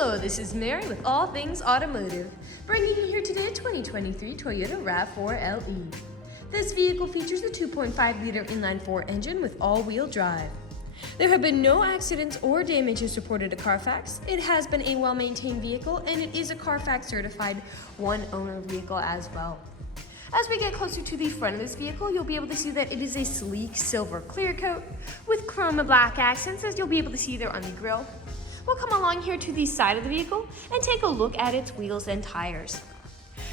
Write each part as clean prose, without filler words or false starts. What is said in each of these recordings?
Hello, this is Mary with All Things Automotive, bringing you here today a 2023 Toyota RAV4 LE. This vehicle features a 2.5-liter inline-4 engine with all-wheel drive. There have been no accidents or damages reported at CARFAX. It has been a well-maintained vehicle, and it is a CARFAX certified one-owner vehicle as well. As we get closer to the front of this vehicle, you'll be able to see that it is a sleek silver clear coat with chrome and black accents, as you'll be able to see there on the grille. We'll come along here to the side of the vehicle and take a look at its wheels and tires.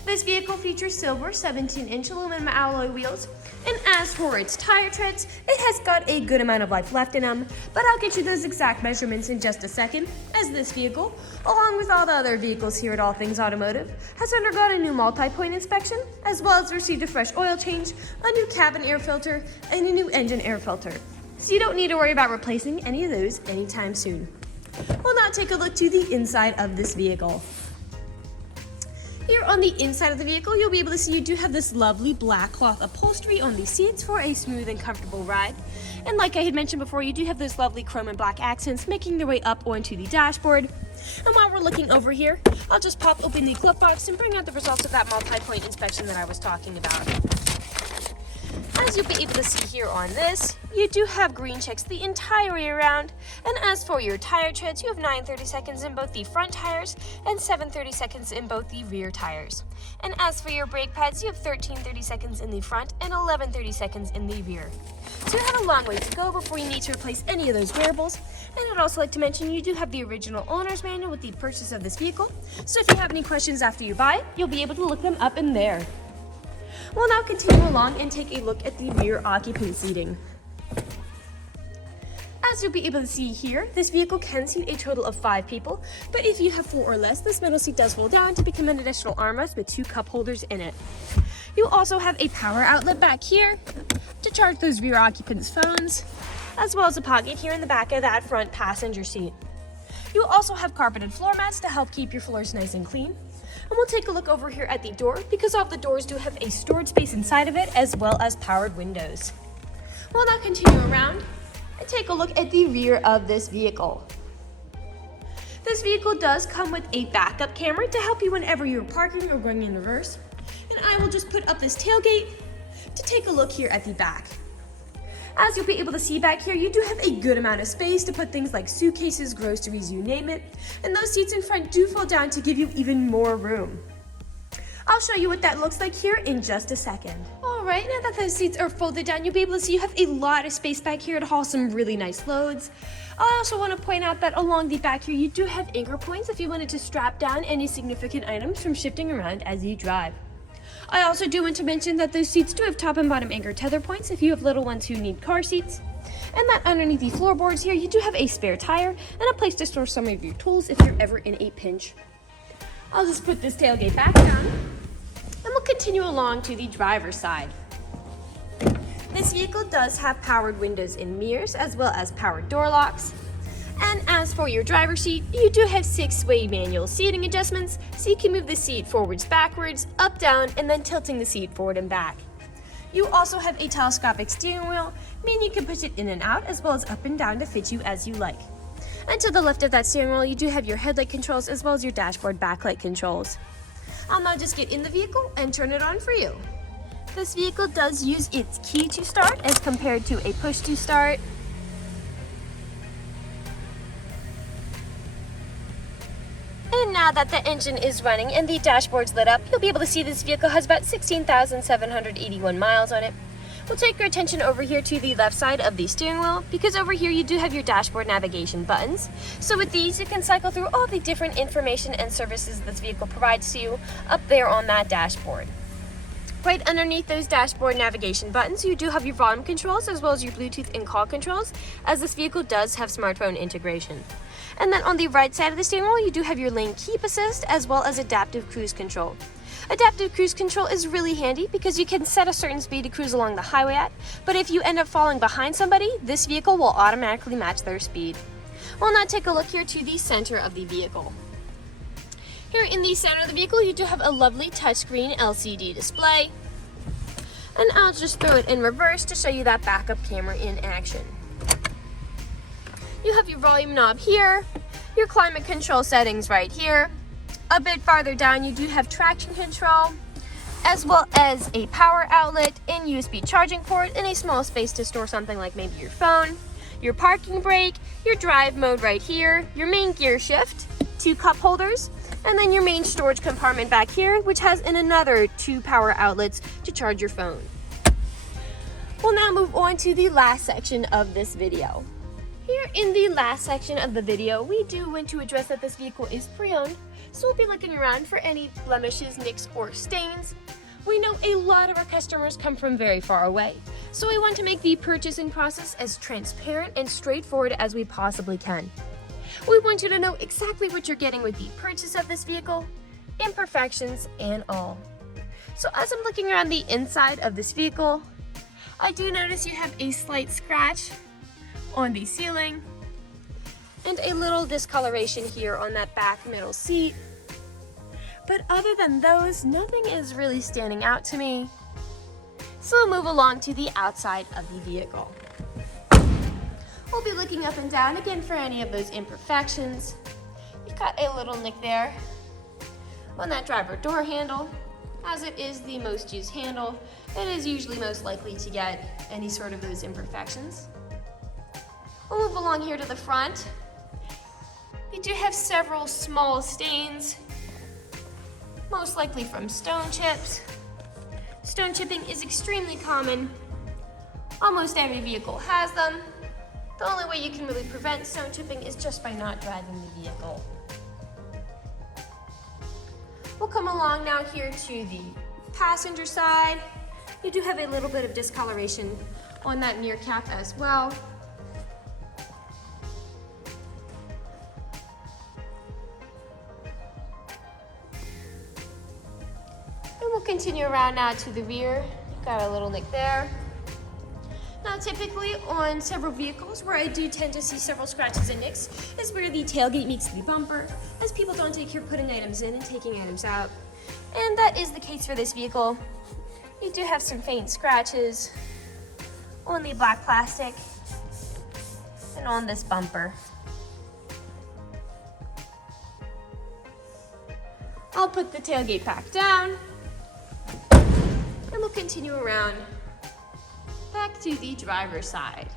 This vehicle features silver 17-inch aluminum alloy wheels, and as for its tire treads, it has got a good amount of life left in them, but I'll get you those exact measurements in just a second, as this vehicle, along with all the other vehicles here at All Things Automotive, has undergone a new multi-point inspection, as well as received a fresh oil change, a new cabin air filter, and a new engine air filter. So you don't need to worry about replacing any of those anytime soon. We'll now take a look to the inside of this vehicle. Here on the inside of the vehicle, you'll be able to see you do have this lovely black cloth upholstery on the seats for a smooth and comfortable ride. And like I had mentioned before, you do have those lovely chrome and black accents making their way up onto the dashboard. And while we're looking over here, I'll just pop open the glove box and bring out the results of that multi-point inspection that I was talking about. As you'll be able to see here on this, you do have green checks the entire way around, and as for your tire treads, you have 9/32 in both the front tires and 7/32 in both the rear tires. And as for your brake pads, you have 13/32 in the front and 11/32 in the rear. So you have a long way to go before you need to replace any of those wearables. And I'd also like to mention you do have the original owner's manual with the purchase of this vehicle, so if you have any questions after you buy it, you'll be able to look them up in there. We'll now continue along and take a look at the rear occupant seating. As you'll be able to see here, this vehicle can seat a total of 5 people, but if you have 4 or less, this middle seat does fold down to become an additional armrest with 2 cup holders in it. You also have a power outlet back here to charge those rear occupants' phones, as well as a pocket here in the back of that front passenger seat. You also have carpeted floor mats to help keep your floors nice and clean. And we'll take a look over here at the door, because all of the doors do have a storage space inside of it, as well as powered windows. We'll now continue around and take a look at the rear of this vehicle. This vehicle does come with a backup camera to help you whenever you're parking or going in reverse. And I will just put up this tailgate to take a look here at the back. As you'll be able to see back here, you do have a good amount of space to put things like suitcases, groceries, you name it. And those seats in front do fold down to give you even more room. I'll show you what that looks like here in just a second. Alright, now that those seats are folded down, you'll be able to see you have a lot of space back here to haul some really nice loads. I also want to point out that along the back here, you do have anchor points if you wanted to strap down any significant items from shifting around as you drive. I also do want to mention that those seats do have top and bottom anchor tether points if you have little ones who need car seats. And that underneath the floorboards here, you do have a spare tire and a place to store some of your tools if you're ever in a pinch. I'll just put this tailgate back down, and we'll continue along to the driver's side. This vehicle does have powered windows and mirrors, as well as powered door locks. And as for your driver's seat, you do have 6-way manual seating adjustments, so you can move the seat forwards, backwards, up, down, and then tilting the seat forward and back. You also have a telescopic steering wheel, meaning you can push it in and out, as well as up and down to fit you as you like. And to the left of that steering wheel, you do have your headlight controls, as well as your dashboard backlight controls. I'll now just get in the vehicle and turn it on for you. This vehicle does use its key to start as compared to a push to start. And now that the engine is running and the dashboard's lit up, you'll be able to see this vehicle has about 16,781 miles on it. We'll take your attention over here to the left side of the steering wheel, because over here you do have your dashboard navigation buttons. So with these, you can cycle through all the different information and services this vehicle provides to you up there on that dashboard. Right underneath those dashboard navigation buttons, you do have your volume controls as well as your Bluetooth and call controls, as this vehicle does have smartphone integration. And then on the right side of the steering wheel, you do have your lane keep assist as well as adaptive cruise control. Adaptive cruise control is really handy because you can set a certain speed to cruise along the highway at, but if you end up falling behind somebody, this vehicle will automatically match their speed. We'll now take a look here to the center of the vehicle. Here in the center of the vehicle, you do have a lovely touchscreen LCD display. And I'll just throw it in reverse to show you that backup camera in action. You have your volume knob here, your climate control settings right here. A bit farther down, you do have traction control, as well as a power outlet and USB charging port, and a small space to store something like maybe your phone, your parking brake, your drive mode right here, your main gear shift, 2 cup holders, and then your main storage compartment back here, which has another 2 power outlets to charge your phone. We'll now move on to the last section of this video. Here in the last section of the video, we do want to address that this vehicle is pre-owned, so we'll be looking around for any blemishes, nicks, or stains. We know a lot of our customers come from very far away, so we want to make the purchasing process as transparent and straightforward as we possibly can. We want you to know exactly what you're getting with the purchase of this vehicle, imperfections and all. So as I'm looking around the inside of this vehicle, I do notice you have a slight scratch on the ceiling and a little discoloration here on that back middle seat. But other than those, nothing is really standing out to me. So we'll move along to the outside of the vehicle. We'll be looking up and down again for any of those imperfections. You've got a little nick there on that driver door handle. As it is the most used handle, it is usually most likely to get any sort of those imperfections. We'll move along here to the front. You do have several small stains, most likely from stone chips. Stone chipping is extremely common. Almost every vehicle has them. The only way you can really prevent stone chipping is just by not driving the vehicle. We'll come along now here to the passenger side. You do have a little bit of discoloration on that mirror cap as well. And we'll continue around now to the rear. Got a little nick there. Now typically on several vehicles where I do tend to see several scratches and nicks is where the tailgate meets the bumper, as people don't take care of putting items in and taking items out. And that is the case for this vehicle. You do have some faint scratches on the black plastic and on this bumper. I'll put the tailgate back down and we'll continue around back to the driver's side.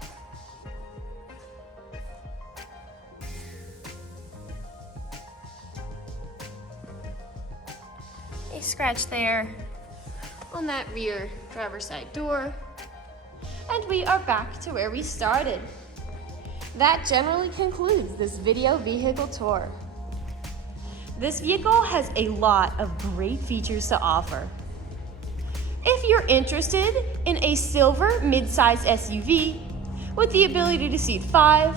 A scratch there on that rear driver's side door. And we are back to where we started. That generally concludes this video vehicle tour. This vehicle has a lot of great features to offer. If you're interested in a silver mid-size SUV with the ability to seat 5,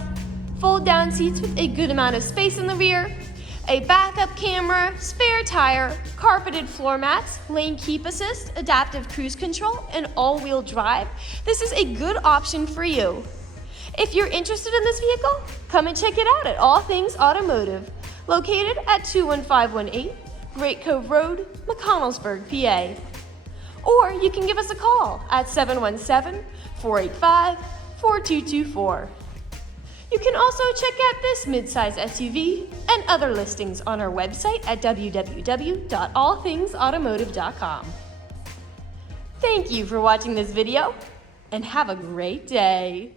fold-down seats with a good amount of space in the rear, a backup camera, spare tire, carpeted floor mats, lane keep assist, adaptive cruise control, and all-wheel drive, this is a good option for you. If you're interested in this vehicle, come and check it out at All Things Automotive, located at 21518 Great Cove Road, McConnellsburg, PA. Or you can give us a call at 717-485-4224. You can also check out this midsize SUV and other listings on our website at www.allthingsautomotive.com. Thank you for watching this video, and have a great day.